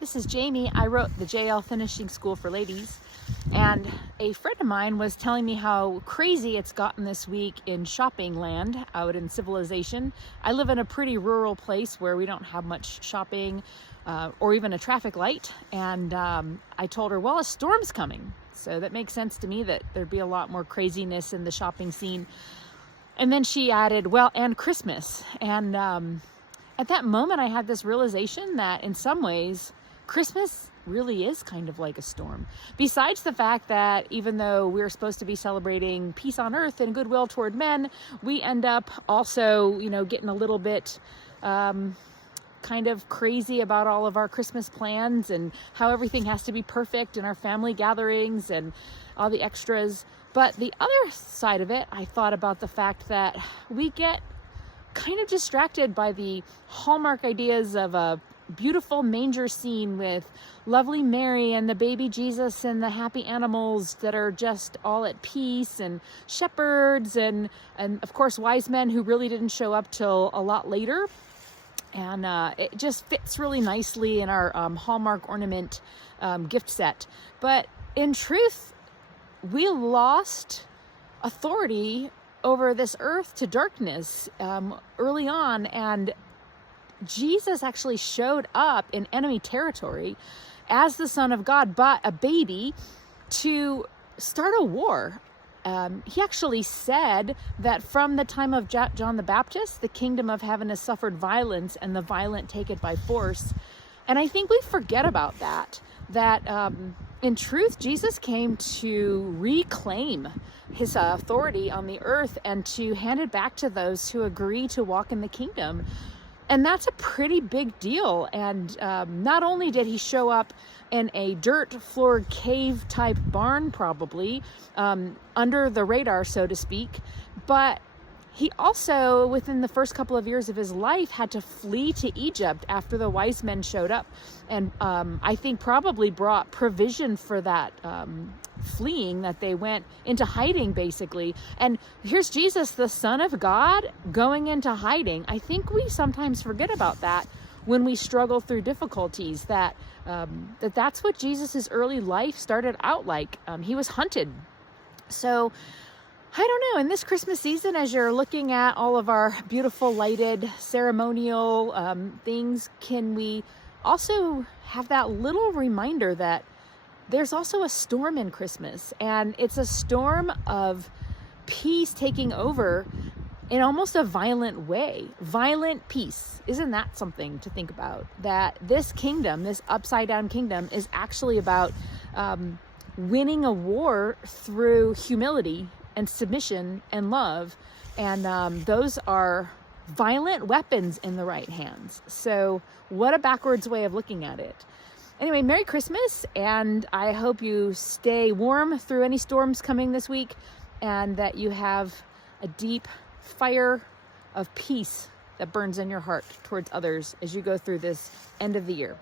This is Jamie. I wrote the JL Finishing School for Ladies, and a friend of mine was telling me how crazy it's gotten this week in shopping land out in civilization. I live in a pretty rural place where we don't have much shopping or even a traffic light, and I told her, well, a storm's coming. So that makes sense to me that there'd be a lot more craziness in the shopping scene. And then she added, well, and Christmas. And at that moment, I had this realization that in some ways, Christmas really is kind of like a storm. Besides the fact that even though we're supposed to be celebrating peace on earth and goodwill toward men, we end up also, getting a little bit kind of crazy about all of our Christmas plans and how everything has to be perfect in our family gatherings and all the extras. But the other side of it, I thought about the fact that we get kind of distracted by the hallmark ideas of a beautiful manger scene with lovely Mary and the baby Jesus and the happy animals that are just all at peace, and shepherds and of course wise men who really didn't show up till a lot later. And it just fits really nicely in our Hallmark ornament gift set. But in truth, we lost authority over this earth to darkness early on, and Jesus actually showed up in enemy territory as the Son of God, but a baby, to start a war. He actually said that from the time of John the Baptist, the kingdom of heaven has suffered violence and the violent take it by force. And I think we forget about that in truth, Jesus came to reclaim his authority on the earth and to hand it back to those who agree to walk in the kingdom. And that's a pretty big deal. And not only did he show up in a dirt floored cave type barn, probably under the radar, so to speak, but he also, within the first couple of years of his life, had to flee to Egypt after the wise men showed up. And I think probably brought provision for that fleeing, that they went into hiding, basically. And here's Jesus, the Son of God, going into hiding. I think we sometimes forget about that when we struggle through difficulties, that's what Jesus's early life started out like. He was hunted. So I don't know, in this Christmas season, as you're looking at all of our beautiful lighted ceremonial things, can we also have that little reminder that there's also a storm in Christmas, and it's a storm of peace taking over in almost a violent way. Violent peace. Isn't that something to think about? That this kingdom, this upside down kingdom, is actually about winning a war through humility and submission and love. And those are violent weapons in the right hands. So what a backwards way of looking at it. Anyway, Merry Christmas, and I hope you stay warm through any storms coming this week, and that you have a deep fire of peace that burns in your heart towards others as you go through this end of the year.